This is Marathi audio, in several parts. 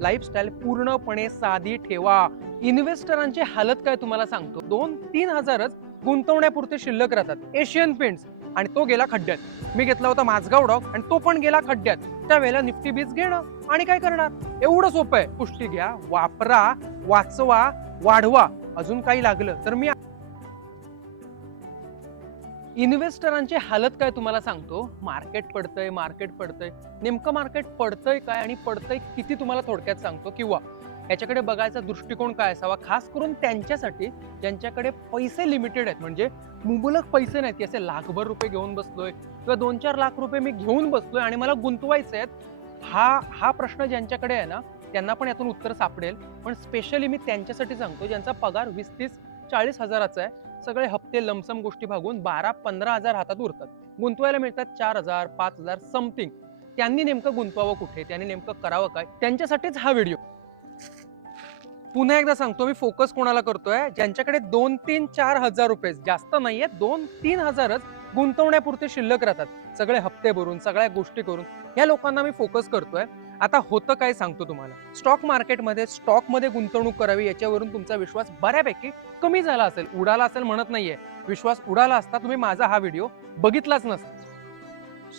लाईफस्टाईल पूर्णपणे साधी ठेवा. इन्व्हेस्टरांची हालत काय तुम्हाला सांगतो? दोन तीन हजारच गुंतवण्यापुरते शिल्लक राहतात. एशियन पेंट्स आणि तो गेला खड्ड्यात. मी घेतला होता माझगाव डॉग आणि तो पण गेला खड्ड्यात. त्यावेळेला निफ्टी बीज घेणं. आणि काय करणार? एवढं सोपं आहे. पुष्टी घ्या वापरा वाचवा वाढवा. अजून काही लागलं तर मी इन्व्हेस्टरांची हालत काय तुम्हाला सांगतो? मार्केट पडतंय मार्केट पडतंय. नेमकं मार्केट पडतंय काय आणि पडतंय किती तुम्हाला थोडक्यात सांगतो किंवा याच्याकडे बघायचा दृष्टिकोन काय असावा? खास करून त्यांच्यासाठी ज्यांच्याकडे पैसे लिमिटेड आहेत. म्हणजे मुबलक पैसे नाहीत की असे लाखभर रुपये घेऊन बसलोय किंवा दोन चार लाख रुपये मी घेऊन बसलोय आणि मला गुंतवायचे आहेत. हा हा प्रश्न ज्यांच्याकडे आहे ना त्यांना पण यातून उत्तर सापडेल. पण स्पेशली मी त्यांच्यासाठी सांगतो ज्यांचा पगार वीस तीस चाळीस हजाराचा आहे. सगळे हप्ते लमसम गोष्टी भागून बारा पंधरा हजार हातात उरतात. गुंतवायला मिळतात चार हजार पाच हजार समथिंग त्यांनी नेमकं गुंतवावं कुठे? त्यांनी नेमकं करावं काय? त्यांच्यासाठीच हा व्हिडिओ. पुन्हा एकदा सांगतो मी फोकस कोणाला करतोय? ज्यांच्याकडे दोन तीन चार हजार रुपये जास्त नाहीये दोन तीन हजारच गुंतवण्यापुरते शिल्लक राहतात. सगळे हप्ते भरून सगळ्या गोष्टी करून. या लोकांना मी फोकस करतोय. आता होतं काय सांगतो तुम्हाला? स्टॉक मार्केटमध्ये स्टॉकमध्ये गुंतवणूक करावी याच्यावरून तुमचा विश्वास बऱ्यापैकी कमी झाला असेल उडाला असेल म्हणत नाहीये. विश्वास उडाला असता तुम्ही माझा हा व्हिडिओ बघितलाच नसता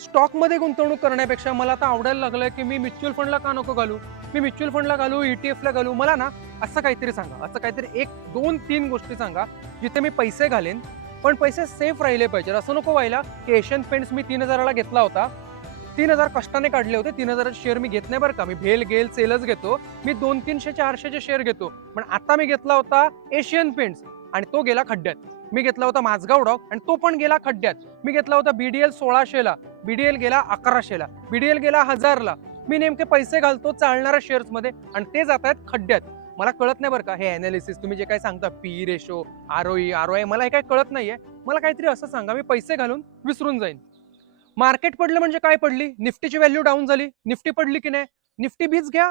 स्टॉकमध्ये गुंतवणूक करण्यापेक्षा मला आता आवडायला लागलं की मी म्युच्युअल फंडला का नको घालू? मी म्युच्युअल फंडला घालू ETF ला घालू? मला ना असं काहीतरी सांगा असं काहीतरी एक दोन तीन गोष्टी सांगा जिथे मी पैसे घालेन पण पैसे सेफ राहिले पाहिजे असं नको व्हायला की एशियन पेंट्स मी तीन हजाराला घेतला होता तीन हजार कष्टाने काढले होते. तीन हजार शेअर मी घेत नाही बरं का. मी भेल गेल सेलच घेतो. मी दोन तीनशे चारशेचे शेअर घेतो. पण आता मी घेतला होता एशियन पेंट्स आणि तो गेला खड्ड्यात. मी घेतला होता माझगाव डॉग आणि तो पण गेला खड्ड्यात. मी घेतला होता बीडीएल सोळाशेला बीडीएल गेला अकराशेला बीडीएल गेला हजारला मी नेमके पैसे घालतो चालणाऱ्या शेअर्समध्ये आणि ते जात आहेत खड्ड्यात. मला कळत नाही बरं का. हे अनालिसिस तुम्ही जे काय सांगता पी रेशो आरओई आरओआय मला हे काय कळत नाहीये. मला काहीतरी असं सांगा. मी पैसे घालून विसरून जाईन. मार्केट पडलं म्हणजे काय पडली? निफ्टीची व्हॅल्यू डाऊन झाली. निफ्टी पडली की नाही? निफ्टी बीज घ्या.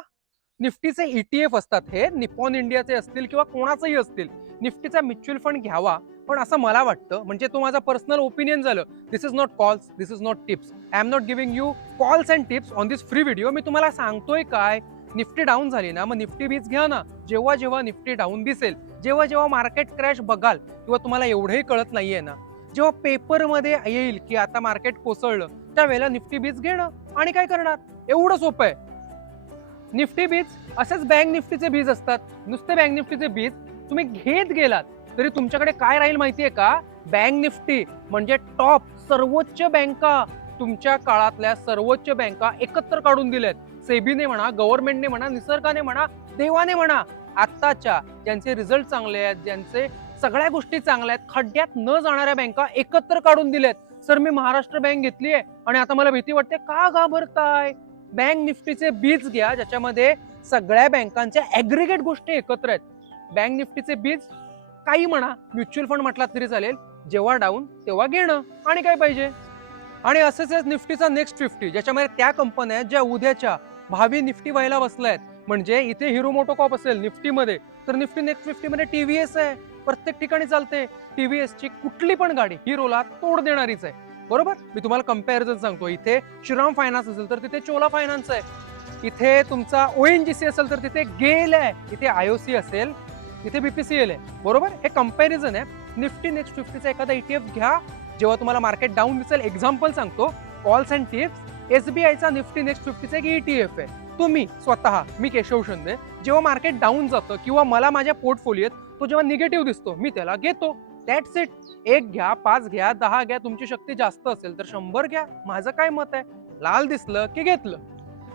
निफ्टीचे ईटीएफ असतात हे निपॉन इंडियाचे असतील किंवा कोणाचंही असतील निफ्टीचा म्युच्युअल फंड घ्यावा. पण असं मला वाटतं म्हणजे तो माझा पर्सनल ओपिनियन झालं this is not calls this is not tips I am not giving you calls and tips on this free video मी तुम्हाला सांगतोय काय? निफ्टी डाऊन झाली ना मग निफ्टी बीज घ्या ना. जेव्हा जेव्हा निफ्टी डाऊन दिसेल जेव्हा जेव्हा मार्केट क्रॅश बघाल किंवा तुम्हाला एवढंही कळत नाहीये ना जेव्हा पेपरमध्ये येईल की आता मार्केट कोसळलं त्यावेळेला निफ्टी बीज घेणं आणि काय करणार? एवढं सोपं आहे. निफ्टी बीज असेच बँक निफ्टीचे बीज असतात. नुसते बँक निफ्टीचे बीज तुम्ही घेत गेलात तरी तुमच्याकडे काय राहील माहितीये का? बँक निफ्टी म्हणजे टॉप सर्वोच्च बँका. तुमच्या काळातल्या सर्वोच्च बँका एकत्र काढून दिल्यात. सेबीने म्हणा गव्हर्नमेंटने म्हणा निसर्गाने म्हणा देवाने म्हणा आत्ताच्या ज्यांचे रिझल्ट चांगले आहेत ज्यांचे सगळ्या गोष्टी चांगल्या आहेत. खड्ड्यात न जाणाऱ्या बँका एकत्र काढून दिल्यात. सर मी महाराष्ट्र बँक घेतली आहे आणि आता मला भीती वाटते का घाबरताय? बँक निफ्टीचे बीज घ्या ज्याच्यामध्ये सगळ्या बँकांच्या ऍग्रिगेट गोष्टी एकत्र आहेत. बँक निफ्टीचे बीज काही म्हणा म्युच्युअल फंड म्हटलात तरी चालेल. जेव्हा डाऊन तेव्हा घेणं आणि काय पाहिजे? आणि असेच निफ्टीचा नेक्स्ट फिफ्टी ज्याच्यामध्ये त्या कंपन्या आहेत ज्या उद्याच्या भावी निफ्टी व्हायला बसल्या आहेत. म्हणजे इथे हिरो मोटोकॉप असेल निफ्टीमध्ये तर निफ्टी नेक्स्ट फिफ्टीमध्ये टी व्ही एस आहे. प्रत्येक ठिकाणी चालते. टीव्हीएस ची कुठली पण गाडी हिरोला तोड देणारीच आहे. बरोबर? मी तुम्हाला कंपॅरिझन सांगतो. इथे श्रीराम फायनान्स असेल तर तिथे चोला फायनान्स आहे. इथे तुमचा ओ एन जी सी असेल तर तिथे गेल आहे. इथे आय ओसी असेल इथे बीपीसीएल आहे. बरोबर? हे कंपॅरिझन आहे. निफ्टी नेक्स्ट फिफ्टीचा एखादा ईटीएफ घ्या. जेव्हा तुम्हाला मार्केट डाऊन दिसेल एक्झाम्पल सांगतो. कॉल्स अँड टिप्स एसबीआयचा निफ्टी नेक्स्ट फिफ्टीचा एक ईटीएफ आहे. तुम्ही स्वतः मी केशव शिंदे जेव्हा मार्केट डाऊन जातं किंवा मला माझ्या पोर्टफोलिओत तो जेव्हा निगेटिव्ह दिसतो मी त्याला घेतो. दॅट्स इट एक घ्या पाच घ्या दहा घ्या तुमची शक्ती जास्त असेल तर शंभर घ्या. माझं काय मत आहे? लाल दिसलं की घेतलं?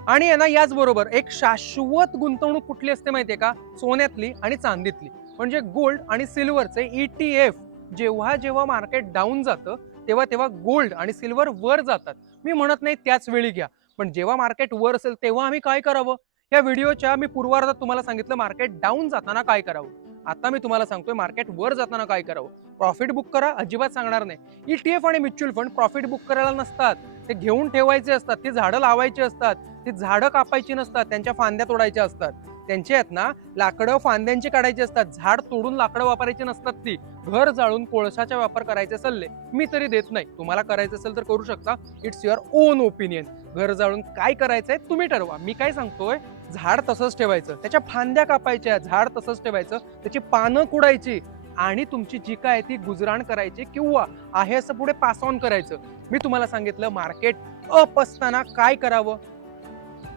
आणि यांना ना याचबरोबर एक शाश्वत गुंतवणूक कुठली असते माहितीये का? सोन्यातली आणि चांदीतली. म्हणजे गोल्ड आणि सिल्वरचे ई टी एफ जेव्हा जेव्हा मार्केट डाऊन जातं तेव्हा तेव्हा गोल्ड आणि सिल्वर वर जातात. मी म्हणत नाही त्याच वेळी घ्या. पण जेव्हा मार्केट वर असेल तेव्हा आम्ही काय करावं? या व्हिडिओच्या मी पूर्वार्धात तुम्हाला सांगितलं मार्केट डाऊन जाताना काय करावं? आता मी तुम्हाला सांगतोय मार्केट वर जाताना काय करावं? प्रॉफिट बुक करा अजिबात सांगणार नाही. ईटीएफ आणि म्युच्युअल फंड प्रॉफिट बुक करायला नसतात. ते घेऊन ठेवायचे असतात ती झाडं लावायची असतात ती झाडं कापायची नसतात त्यांच्या फांद्या तोडायच्या असतात. त्यांचे आहेत ना लाकडं फांद्यांची काढायची असतात. झाड तोडून लाकडं वापरायची नसतात ती. घर जाळून कोळशाचा वापर करायचे सल्ले मी तरी देत नाही. तुम्हाला करायचं असेल तर करू शकता. इट्स युअर ओन ओपिनियन घर जाळून काय करायचंय तुम्ही ठरवा. मी काय सांगतोय झाड तसंच ठेवायचं. त्याच्या फांद्या कापायच्या झाड तसंच ठेवायचं. त्याची पानं कुडायची आणि तुमची जी काय ती गुजराण करायची किंवा आहे असं पुढे पास ऑन करायचं. मी तुम्हाला सांगितलं मार्केट अप असताना काय करावं?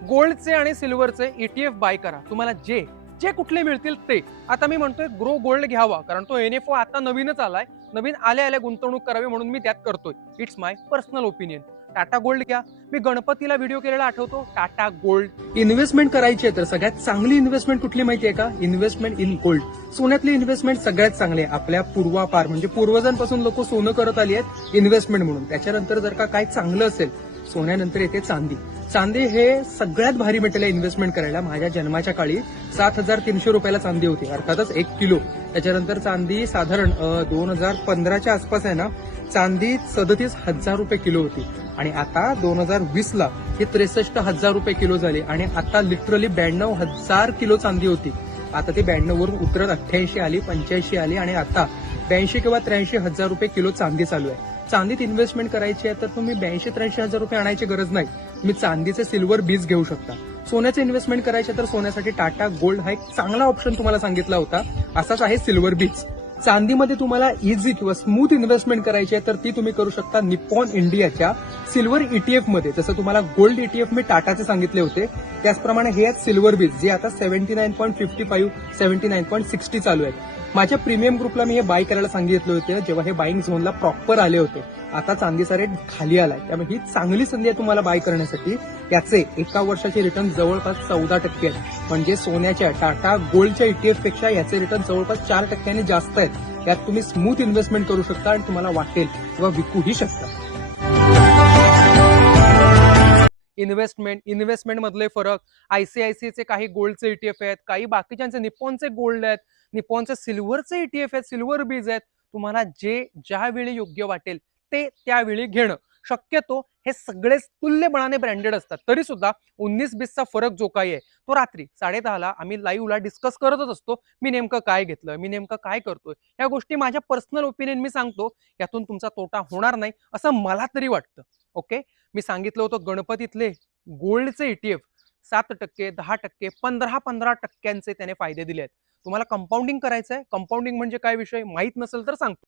गोल्डचे आणि सिल्वरचे ईटीएफ बाय करा. तुम्हाला जे जे कुठले मिळतील ते. आता मी म्हणतोय ग्रो गोल्ड घ्यावा कारण तो एन एफ ओ आता नवीनच आलाय. नवीन आल्या आल्या गुंतवणूक करावी म्हणून मी त्यात करतोय. It's my personal opinion Tata gold घ्या. मी गणपतीला व्हिडिओ केलेला आठवतो टाटा गोल्ड. इन्व्हेस्टमेंट करायची आहे तर सगळ्यात चांगली इन्व्हेस्टमेंट कुठली माहितीये का? Investment in gold. सोन्यातली इन्व्हेस्टमेंट सगळ्यात चांगली आहे. आपल्या पूर्वापार म्हणजे पूर्वजांपासून लोक सोनं करत आली आहेत इन्व्हेस्टमेंट म्हणून. त्याच्यानंतर जर का काय चांगलं असेल सोन्यानंतर येते चांदी. चांदी हे सगळ्यात भारी मेटल आहे इन्व्हेस्टमेंट करायला. माझ्या जन्माच्या काळी सात हजार तीनशे रुपयाला चांदी होती. अर्थातच एक किलो. त्याच्यानंतर चांदी साधारण दोन हजार पंधराच्या आसपास आहे ना चांदी सदतीस हजार रुपये किलो होती. आणि आता दोन हजार वीसला ही त्रेसष्ट हजार रुपये किलो झाली. आणि आता लिटरली ब्याण्णव हजार किलो चांदी होती. आता ती ब्याण्णववरून उतरत अठ्ठ्याऐंशी आली पंच्याऐंशी आली आणि आता ब्याऐंशी किंवा त्र्याऐंशी हजार रुपये किलो चांदी चालू आहे. चांदीत इन्व्हेस्टमेंट करायची आहे तर तुम्ही ब्याऐंशी त्र्याऐंशी हजार रुपये आणायची गरज नाही. तुम्ही चांदीचे सिल्वर बीज घेऊ शकता. सोन्याचे इन्व्हेस्टमेंट करायचे तर सोन्यासाठी टाटा गोल्ड हा एक चांगला ऑप्शन तुम्हाला सांगितला होता. असाच आहे सिल्वर बीज. चांदीमध्ये तुम्हाला इझी किंवा स्मूथ इन्व्हेस्टमेंट करायची आहे तर ती तुम्ही करू शकता निपॉन इंडियाच्या सिल्वर ईटीएफमध्ये. जसं तुम्हाला गोल्ड ईटीएफ मी टाटाचे सांगितले होते. त्याचप्रमाणे हे आहेत सिल्वर बीज जे आता seventy nine point fifty five seventy nine point sixty चालू आहेत. माझ्या प्रीमियम ग्रुपला मी हे बाय करायला सांगितले होते जेव्हा हे बाईंग झोनला प्रॉपर आले होते. आता चांदीचा रेट खाली आलाय. त्यामुळे ही चांगली संधी आहे तुम्हाला बाय करण्यासाठी. याचे एका वर्षाचे रिटर्न जवळपास चौदा टक्के आहेत. म्हणजे सोन्याच्या टाटा गोल्डच्या ईटीएफपेक्षा याचे रिटर्न जवळपास चार टक्क्यांनी जास्त आहेत. यात तुम्ही स्मूथ इन्व्हेस्टमेंट करू शकता आणि तुम्हाला वाटेल किंवा विकूही शकता. इन्व्हेस्टमेंट इन्व्हेस्टमेंट मधले फरक आयसीआयसीचे काही गोल्डचे ईटीएफ आहेत काही बाकीच्यांचे निपॉनचे गोल्ड आहेत निपॉनचे सिल्वरचे ईटीएफ आहेत सिल्वर बीज आहेत. तुम्हाला जे ज्यावेळी योग्य वाटेल ते त्यावेळी घेणं. शक्यतो हे सगळेच तुल्यपणाने ब्रँडेड असतात. तरी सुद्धा उन्नीस बीसचा फरक जो काही आहे तो रात्री साडेदहाला आम्ही लाईव्हला डिस्कस करतच असतो मी नेमकं काय घेतलं मी नेमकं काय करतोय? या गोष्टी माझ्या पर्सनल ओपिनियन मी सांगतो यातून तुमचा तोटा होणार नाही असं मला तरी वाटतं. ओके मी सांगितलं होतं गणपतीतले गोल्डचे ईटीएफ सात टक्के दहा टक्के पंधरा पंधरा टक्क्यांचे त्याने फायदे दिले आहेत तुम्हाला कंपाऊंडिंग करायचं आहे कंपाऊंडिंग म्हणजे काय विषय माहीत नसेल तर सांगतो.